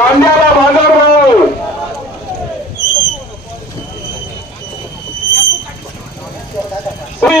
কান্দারা ভাগর শ্রী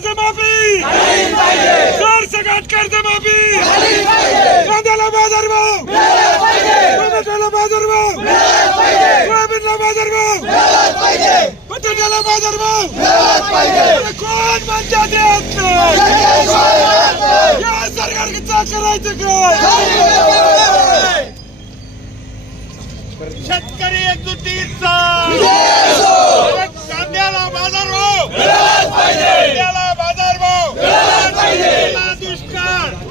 दे माफी जोर से गाट कर दे माफी शरीर एक दो तीन सौ कांद्याला बाजार हो विरोध पाहिजे